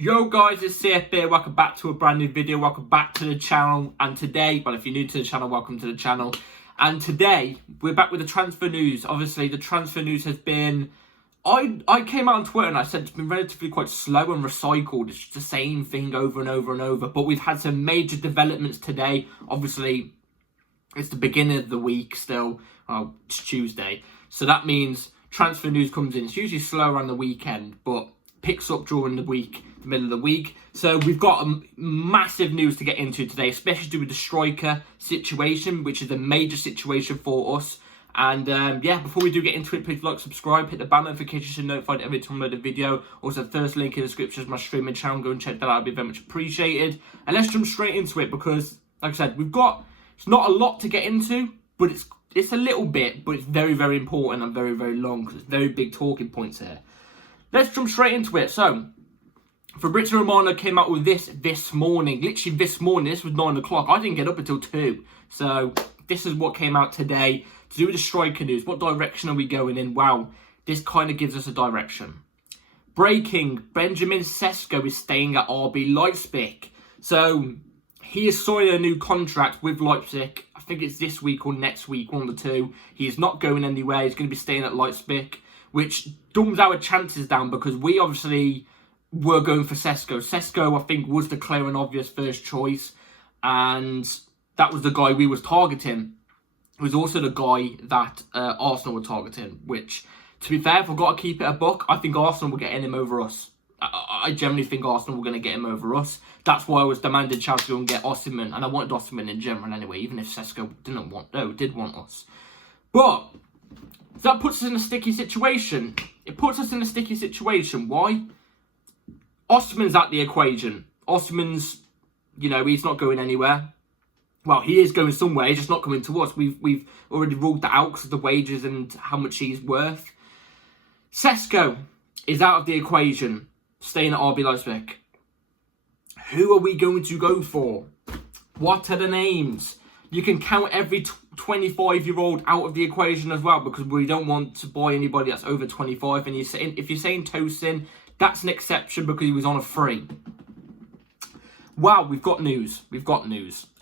Yo guys, it's CF here. Welcome back to a brand new video. Welcome back to the channel. And today, well, if you're new to the channel, welcome to the channel. And today, we're back with the transfer news. Obviously, the transfer news has been... I came out on Twitter and I said it's been relatively quite slow and recycled. It's just the same thing over and over and over. But we've had some major developments today. Obviously, it's the beginning of the week still. Well, it's Tuesday. So that means transfer news comes in. It's usually slow around the weekend, but picks up during the week, the middle of the week. So we've got massive news to get into today, especially to do with the striker situation, which is a major situation for us. And yeah, before we do get into it, please like, subscribe, hit the bell notification so you're notified every time I upload a video. Also, first link in the description is my streaming channel. Go and check that out. It'd be very much appreciated. And let's jump straight into it because, like I said, it's not a lot to get into, but it's a little bit, but it's very, very important and very, very long because it's very big talking points here. Let's jump straight into it. So, Fabrizio Romano came out with this morning. Literally this morning. This was 9 o'clock. I didn't get up until 2. So, this is what came out today. To do with the striker news. What direction are we going in? Wow. This kind of gives us a direction. Breaking. Benjamin Sesko is staying at RB Leipzig. So, he is signing a new contract with Leipzig. I think it's this week or next week, one of the two. He is not going anywhere. He's going to be staying at Leipzig, which dumbs our chances down because we obviously were going for Sesko. Sesko, I think, was the clear and obvious first choice, and that was the guy we was targeting. It was also the guy that Arsenal were targeting, which, to be fair, if I've got to keep it a buck, I think Arsenal were getting him over us. I generally think Arsenal were going to get him over us. That's why I was demanding Chelsea and get Osimhen, and I wanted Osimhen in general anyway, even if Sesko did want us. But that puts us in a sticky situation. It puts us in a sticky situation. Why? Osimhen's at the equation. Osimhen's, he's not going anywhere. Well, he is going somewhere. He's just not coming to us. We've already ruled that out because of the wages and how much he's worth. Sesko is out of the equation, staying at RB Leipzig. Who are we going to go for? What are the names? You can count every 25-year-old out of the equation as well because we don't want to buy anybody that's over 25. And if you're saying Tosin, that's an exception because he was on a free. Wow, we've got news.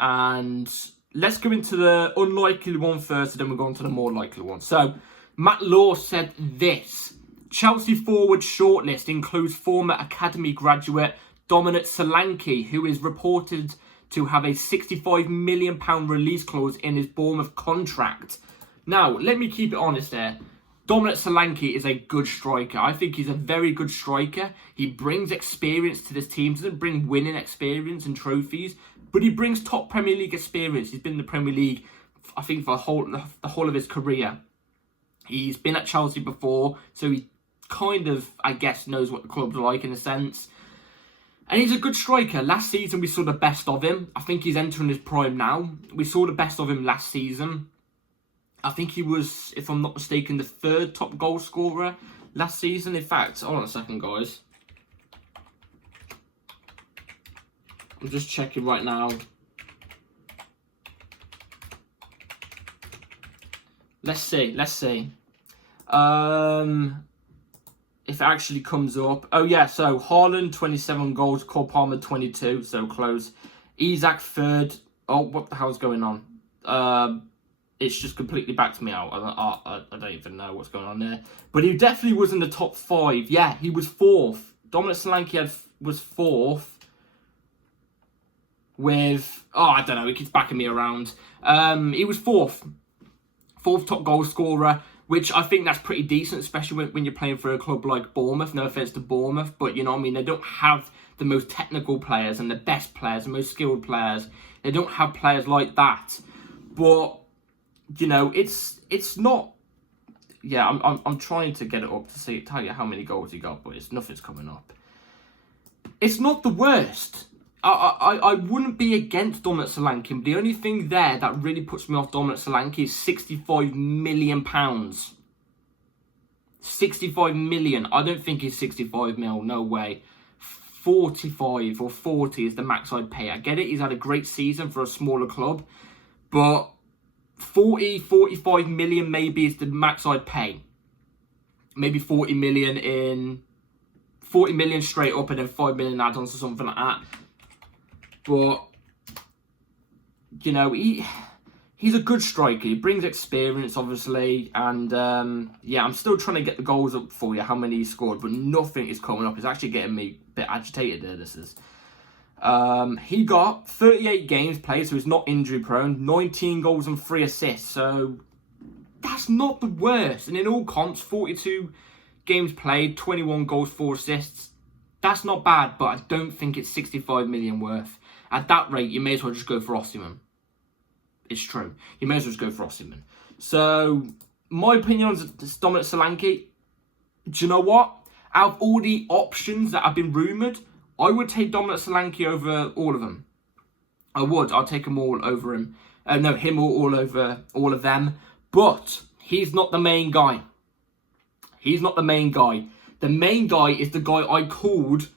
And let's go into the unlikely one first and then we'll go on to the more likely one. So, Matt Law said this. Chelsea forward shortlist includes former academy graduate Dominic Solanke, who is reported to have a £65 million release clause in his Bournemouth contract. Now, let me keep it honest there. Dominic Solanke is a good striker. I think he's a very good striker. He brings experience to this team. He doesn't bring winning experience and trophies, but he brings top Premier League experience. He's been in the Premier League, I think, for the whole of his career. He's been at Chelsea before, so he kind of, I guess, knows what the club's like in a sense. And he's a good striker. Last season, we saw the best of him. I think he's entering his prime now. We saw the best of him last season. I think he was, if I'm not mistaken, the 3rd top goal scorer last season. In fact, hold on a second, guys. I'm just checking right now. Let's see. If it actually comes up. Oh, yeah, so Haaland, 27 goals. Cole Palmer, 22, so close. Isak, 3rd. Oh, what the hell's going on? It's just completely backed me out. I don't even know what's going on there. But he definitely was in the top 5. Yeah, he was 4th. Dominic Solanke was 4th. With, I don't know, he keeps backing me around. He was 4th. 4th top goal scorer, which I think that's pretty decent, especially when you're playing for a club like Bournemouth. No offence to Bournemouth, but you know what I mean? They don't have the most technical players and the best players, the most skilled players. They don't have players like that. But, it's not... Yeah, I'm trying to get it up to tell you how many goals he got, but nothing's coming up. It's not the worst. I wouldn't be against Dominic Solanke, but the only thing there that really puts me off Dominic Solanke is £65 million. 65 million. I don't think he's 65 mil. No way. 45 or 40 is the max I'd pay. I get it. He's had a great season for a smaller club, but 40, 45 million maybe is the max I'd pay. Maybe 40 million in 40 million straight up and then 5 million add-ons or something like that. But, you know, he's a good striker. He brings experience, obviously. And, yeah, I'm still trying to get the goals up for you, how many he scored. But nothing is coming up. It's actually getting me a bit agitated there, this is. He got 38 games played, so he's not injury prone. 19 goals and 3 assists. So, that's not the worst. And in all comps, 42 games played, 21 goals, 4 assists. That's not bad, but I don't think it's 65 million worth. At that rate, you may as well just go for Osimhen. It's true. You may as well just go for Osimhen. So, my opinion on Dominic Solanke, do you know what? Out of all the options that have been rumoured, I would take Dominic Solanke over all of them. I would. I'll take them all over him. No, him all over all of them. But he's not the main guy. He's not the main guy. The main guy is the guy I called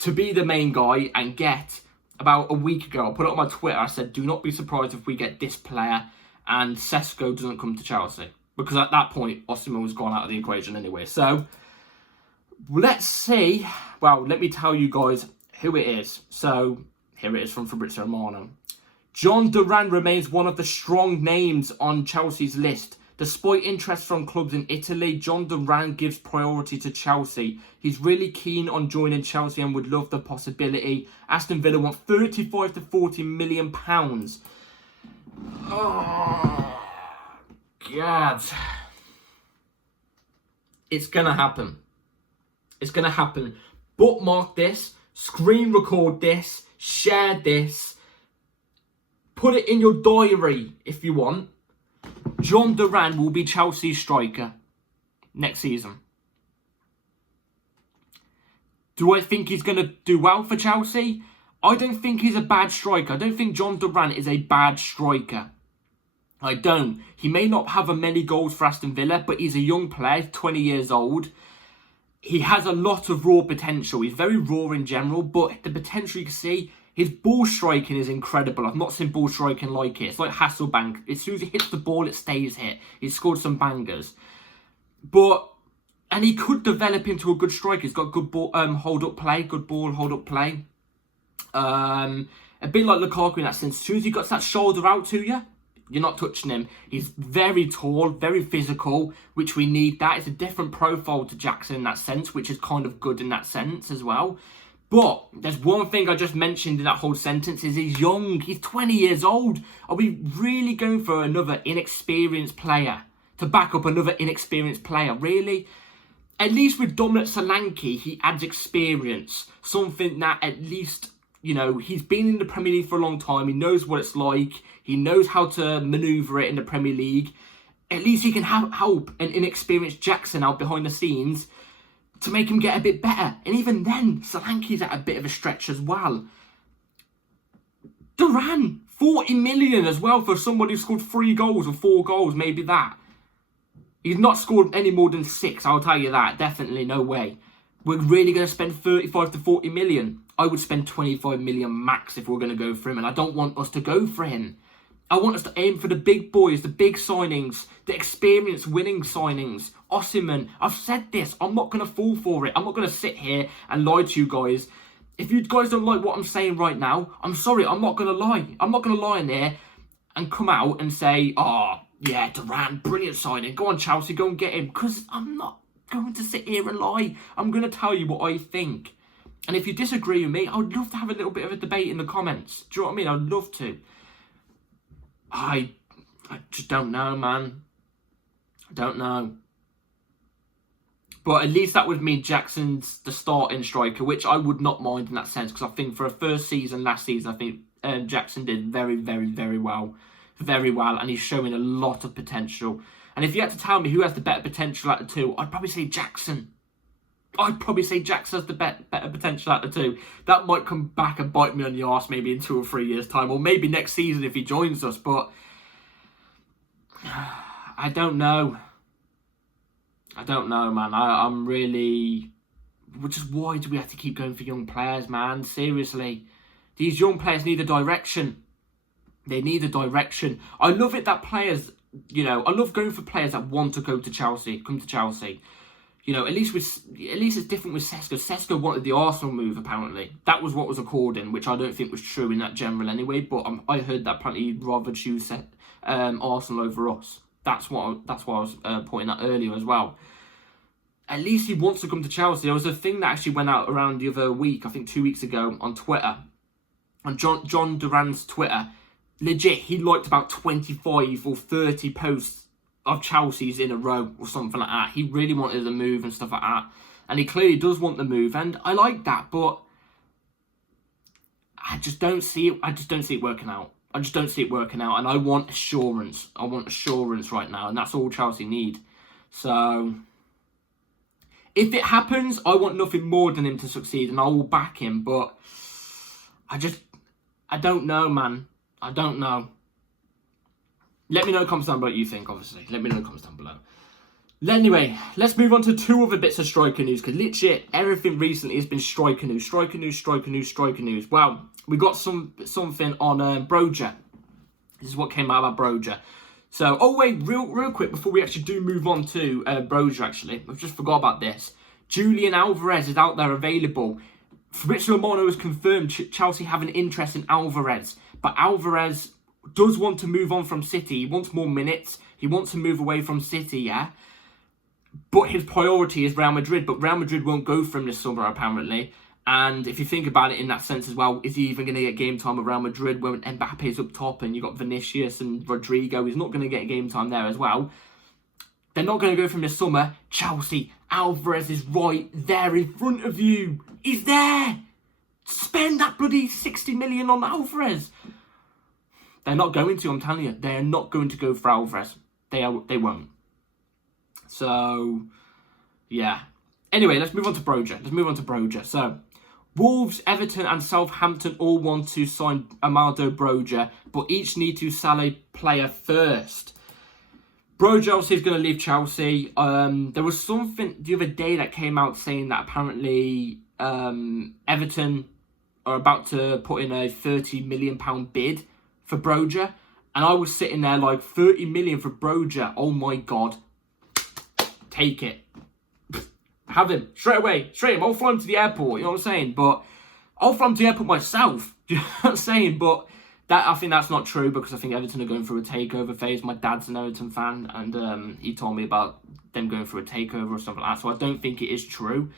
to be the main guy and get about a week ago. I put it on my Twitter. I said, do not be surprised if we get this player and Sesko doesn't come to Chelsea. Because at that point, Osimhen was gone out of the equation anyway. So, let's see. Well, let me tell you guys who it is. So, here it is from Fabrizio Romano. John Duran remains one of the strong names on Chelsea's list. Despite interest from clubs in Italy, John Duran gives priority to Chelsea. He's really keen on joining Chelsea and would love the possibility. Aston Villa want 35 to 40 million pounds. Oh, God. It's going to happen. It's going to happen. Bookmark this, screen record this, share this. Put it in your diary if you want. John Duran will be Chelsea's striker next season. Do I think he's going to do well for Chelsea? I don't think he's a bad striker. I don't think John Duran is a bad striker. I don't. He may not have many goals for Aston Villa, but he's a young player, 20 years old. He has a lot of raw potential. He's very raw in general, but the potential you can see, his ball striking is incredible. I've not seen ball striking like it. It's like Hasselbank. As soon as he hits the ball, it stays hit. He's scored some bangers. And he could develop into a good striker. He's got good ball, hold-up play, good ball, hold-up play. A bit like Lukaku in that sense. As soon as he got that shoulder out to you, you're not touching him. He's very tall, very physical, which we need that. It's a different profile to Jackson in that sense, which is kind of good in that sense as well. But there's one thing I just mentioned in that whole sentence is he's young. He's 20 years old. Are we really going for another inexperienced player to back up another inexperienced player? Really? At least with Dominic Solanke, he adds experience. Something that at least, you know, he's been in the Premier League for a long time. He knows what it's like. He knows how to manoeuvre it in the Premier League. At least he can help an inexperienced Jackson out behind the scenes to make him get a bit better. And even then, Solanke's at a bit of a stretch as well. Duran, 40 million as well for somebody who scored 3 goals or 4 goals, maybe that. He's not scored any more than 6, I'll tell you that. Definitely, no way. We're really going to spend 35 to 40 million. I would spend 25 million max if we're going to go for him. And I don't want us to go for him. I want us to aim for the big boys, the big signings, the experienced winning signings. Osimhen, I've said this. I'm not going to fall for it. I'm not going to sit here and lie to you guys. If you guys don't like what I'm saying right now, I'm sorry. I'm not going to lie. I'm not going to lie in there and come out and say, oh, yeah, Duran, brilliant signing. Go on, Chelsea, go and get him. Because I'm not going to sit here and lie. I'm going to tell you what I think. And if you disagree with me, I would love to have a little bit of a debate in the comments. Do you know what I mean? I'd love to. I just don't know, man. I don't know. But at least that would mean Jackson's the starting striker, which I would not mind in that sense. Because I think for a first season, last season, I think Jackson did very, very, very well. Very well. And he's showing a lot of potential. And if you had to tell me who has the better potential out of the two, I'd probably say Jackson. I'd probably say Jackson has the better potential out of the two. That might come back and bite me on the arse maybe in 2 or 3 years' time. Or maybe next season if he joins us. But I don't know. I don't know, man. I'm really... Just why do we have to keep going for young players, man? Seriously. These young players need a direction. They need a direction. I love it that players... You know, I love going for players that want to go to Chelsea. Come to Chelsea. You know, at least it's different with Sesko. Sesko wanted the Arsenal move, apparently. That was what was according, which I don't think was true in that general anyway. But I heard that apparently he'd rather choose Arsenal over us. That's why I was pointing out earlier as well. At least he wants to come to Chelsea. There was a thing that actually went out around the other week, I think 2 weeks ago, on Twitter. On John Duran's Twitter. Legit, he liked about 25 or 30 posts of Chelsea's in a row or something like that. He really wanted the move and stuff like that. And he clearly does want the move. And I like that, but I just don't see it. I just don't see it working out. I just don't see it working out. And I want assurance. I want assurance right now. And that's all Chelsea need. So if it happens, I want nothing more than him to succeed. And I will back him. But I don't know, man. I don't know. Let me know in the comments down below what you think, obviously. Let me know in the comments down below. Anyway, let's move on to two other bits of striker news, because literally everything recently has been striker news. Striker news, striker news, striker news. Well, we got something on Broja. This is what came out about Broja. So, oh wait, real quick, before we actually do move on to Broja, actually. I've just forgot about this. Julian Alvarez is out there available. Fabrizio Romano has confirmed Chelsea have an interest in Alvarez. But Alvarez does want to move on from City. He wants more minutes. He wants to move away from City, yeah? But his priority is Real Madrid. But Real Madrid won't go for him this summer, apparently. And if you think about it in that sense as well, is he even going to get game time at Real Madrid when Mbappe's up top and you've got Vinicius and Rodrigo? He's not going to get game time there as well. They're not going to go for him this summer. Chelsea, Alvarez is right there in front of you. He's there. Spend that bloody 60 million on Alvarez. They're not going to, I'm telling you. They are not going to go for Alvarez. They won't. So, yeah. Anyway, let's move on to Broja. So, Wolves, Everton and Southampton all want to sign Amado Broja, but each need to sell a player first. Broja obviously is going to leave Chelsea. There was something the other day that came out saying that apparently Everton are about to put in a £30 million bid for Broja. And I was sitting there like, 30 million for Broja. Oh my God. Take it. Have him. Straight away. I'll fly him to the airport. You know what I'm saying? But I'll fly him to the airport myself. Do you know what I'm saying? But I think that's not true, because I think Everton are going through a takeover phase. My dad's an Everton fan, and he told me about them going through a takeover or something like that. So I don't think it is true.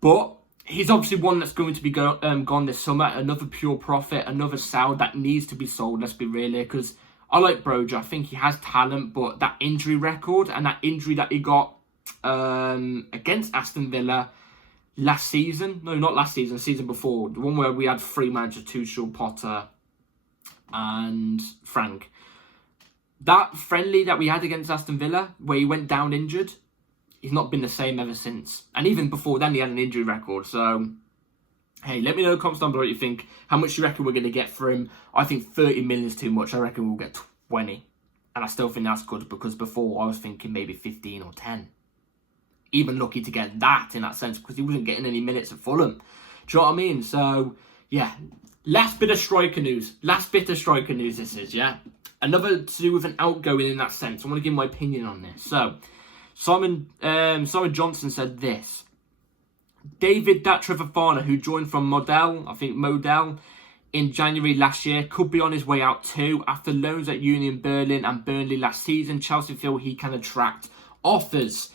But he's obviously one that's going to be gone this summer. Another pure profit, another sell that needs to be sold, let's be real here. Because I like Broja. I think he has talent, but that injury record and that injury that he got against Aston Villa last season. No, not last season, season before. The one where we had three managers, Tuchel, Potter and Frank. That friendly that we had against Aston Villa, where he went down injured, he's not been the same ever since. And even before then, he had an injury record. So, hey, let me know in the comments down below what you think. How much you reckon we're going to get for him? I think 30 million is too much. I reckon we'll get 20. And I still think that's good, because before I was thinking maybe 15 or 10. Even lucky to get that in that sense, because he wasn't getting any minutes at Fulham. Do you know what I mean? So, yeah. Last bit of striker news this is, yeah? Another to do with an outgoing in that sense. I want to give my opinion on this. So, Simon Johnson said this. David Datra Fofana, who joined from Model, in January last year, could be on his way out too. After loans at Union Berlin and Burnley last season, Chelsea feel he can attract offers.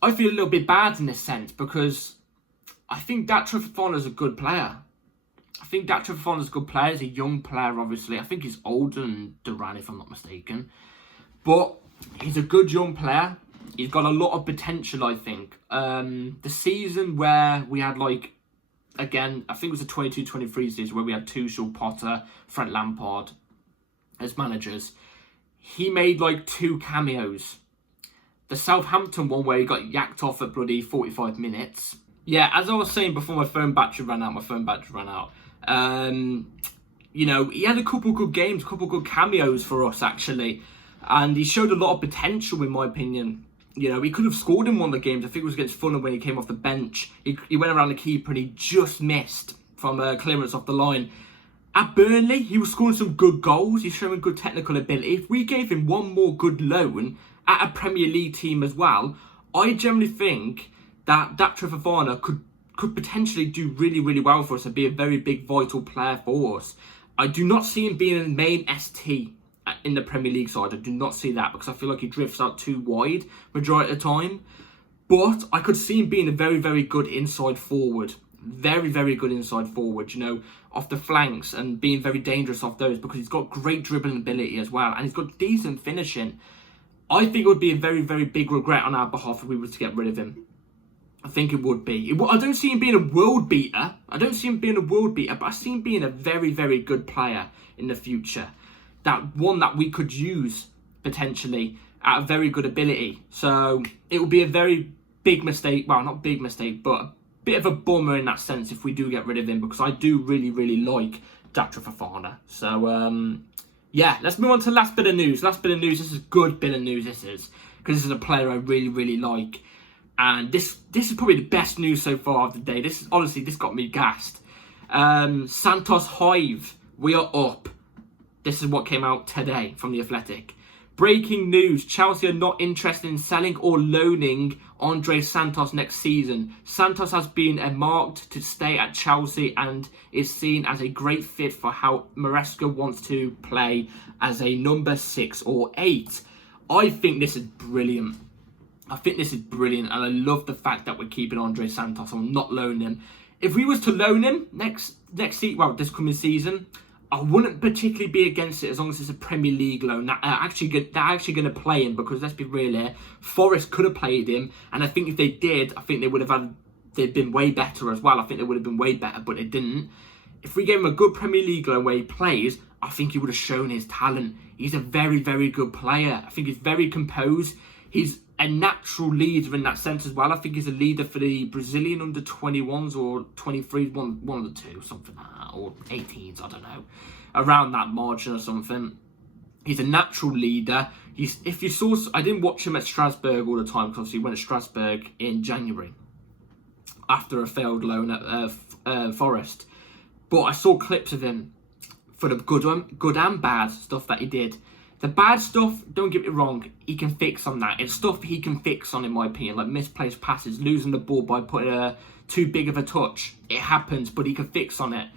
I feel a little bit bad in this sense, because I think Datra Fofana is a good player. He's a young player, obviously. I think he's older than Duran, if I'm not mistaken. But he's a good young player. He's got a lot of potential, I think. The season where we had, like, again, I think it was the 22-23 season where we had Tuchel, Potter, Frank Lampard as managers. He made, like, 2 cameos. The Southampton one where he got yacked off at bloody 45 minutes. Yeah, as I was saying before my phone battery ran out. You know, he had a couple good games, a couple good cameos for us, actually. And he showed a lot of potential, in my opinion. You know, he could have scored in one of the games. I think it was against Fulham when he came off the bench. He went around the keeper and he just missed from clearance off the line. At Burnley, he was scoring some good goals. He's showing good technical ability. If we gave him one more good loan at a Premier League team as well, I generally think that Fofana could potentially do really, really well for us and be a very big, vital player for us. I do not see him being a main ST in the Premier League side. I do not see that because I feel like he drifts out too wide majority of the time. But I could see him being a very, very good inside forward. Very, very good inside forward, you know, off the flanks and being very dangerous off those because he's got great dribbling ability as well and he's got decent finishing. I think it would be a very, very big regret on our behalf if we were to get rid of him. I think it would be. I don't see him being a world beater. But I see him being a very, very good player in the future. That one that we could use, potentially, at a very good ability. So, it would be a very big mistake. Well, not big mistake, but a bit of a bummer in that sense if we do get rid of him. Because I do really, really like Fofana. So, yeah, let's move on to the last bit of news. This is a good bit of news, this is. Because this is a player I really, really like. And this is probably the best news so far of the day. This got me gassed. Santos Hive, we are up. This is what came out today from The Athletic. Breaking news, Chelsea are not interested in selling or loaning Andre Santos next season. Santos has been earmarked to stay at Chelsea and is seen as a great fit for how Maresca wants to play as a number 6 or 8. I think this is brilliant. And I love the fact that we're keeping Andre Santos and not loaning him. If we was to loan him this coming season, I wouldn't particularly be against it as long as it's a Premier League loan. They're actually going to play him because let's be real here, Forest could have played him, and I think if they did, I think they'd been way better as well. I think they would have been way better, but they didn't. If we gave him a good Premier League loan where he plays, I think he would have shown his talent. He's a very, very good player. I think he's very composed. He's a natural leader in that sense as well. I think he's a leader for the Brazilian under-21s or 23s, one of the two, something like that, or 18s, I don't know, around that margin or something. He's a natural leader. I didn't watch him at Strasbourg all the time because he went to Strasbourg in January after a failed loan at Forest. But I saw clips of him for the good and bad stuff that he did. The bad stuff, don't get me wrong, he can fix on that. It's stuff he can fix on, in my opinion, like misplaced passes, losing the ball by putting too big of a touch. It happens, but he can fix on it.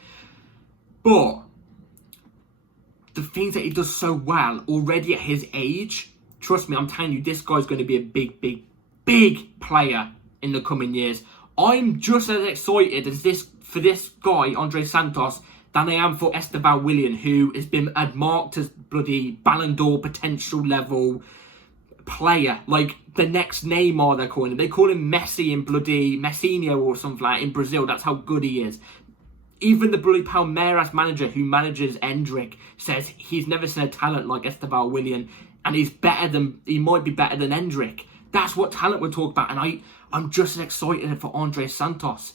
But the things that he does so well already at his age, trust me, I'm telling you, this guy's going to be a big, big, big player in the coming years. I'm just as excited for this guy, Andre Santos, than I am for Esteban Willian, who has been marked as bloody Ballon d'Or potential level player. Like the next Neymar, they're calling him. They call him Messi in bloody Messinho or something like that in Brazil. That's how good he is. Even the bloody Palmeiras manager who manages Endrick says he's never seen a talent like Esteban Willian, and he might be better than Endrick. That's what talent we're talking about, and I'm just as excited for Andre Santos.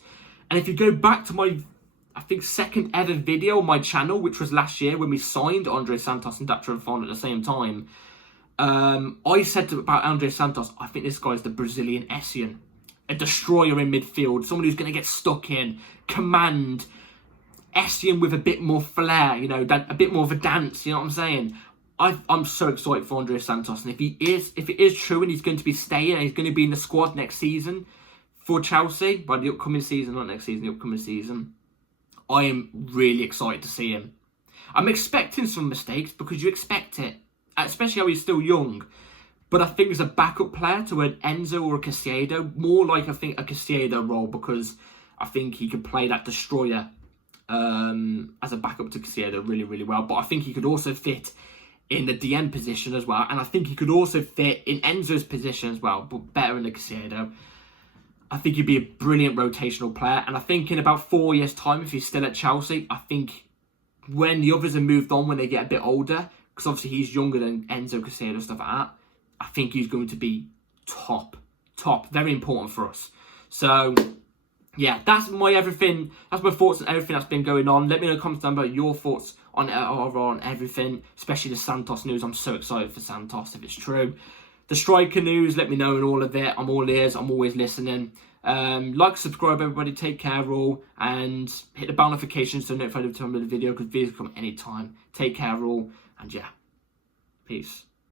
And if you go back to my, I think, second ever video on my channel, which was last year when we signed Andre Santos and Fofana at the same time, I said about Andre Santos, I think this guy's the Brazilian Essien, a destroyer in midfield, someone who's going to get stuck in, command, Essien with a bit more flair, you know, a bit more of a dance, you know what I'm saying? I'm so excited for Andre Santos, and if it is true and he's going to be staying and he's going to be in the squad next season for Chelsea, by the upcoming season, not next season, the upcoming season, I am really excited to see him. I'm expecting some mistakes because you expect it, especially how he's still young. But I think as a backup player to an Enzo or a Caicedo, more like I think a Caicedo role, because I think he could play that destroyer as a backup to Caicedo really, really well. But I think he could also fit in the DM position as well. And I think he could also fit in Enzo's position as well, but better in the Caicedo. I think he'd be a brilliant rotational player. And I think in about 4 years' time, if he's still at Chelsea, I think when the others have moved on, when they get a bit older, because obviously he's younger than Enzo, Caicedo, stuff like that, I think he's going to be top. Very important for us. So, yeah, that's my everything. That's my thoughts on everything that's been going on. Let me know in the comments down below your thoughts on everything, especially the Santos news. I'm so excited for Santos, if it's true. The striker news, let me know in all of it. I'm all ears. I'm always listening. Like, subscribe, everybody. Take care, all. And hit the bell notifications so notified every time I do the video, because videos come anytime. Take care, all. And yeah, peace.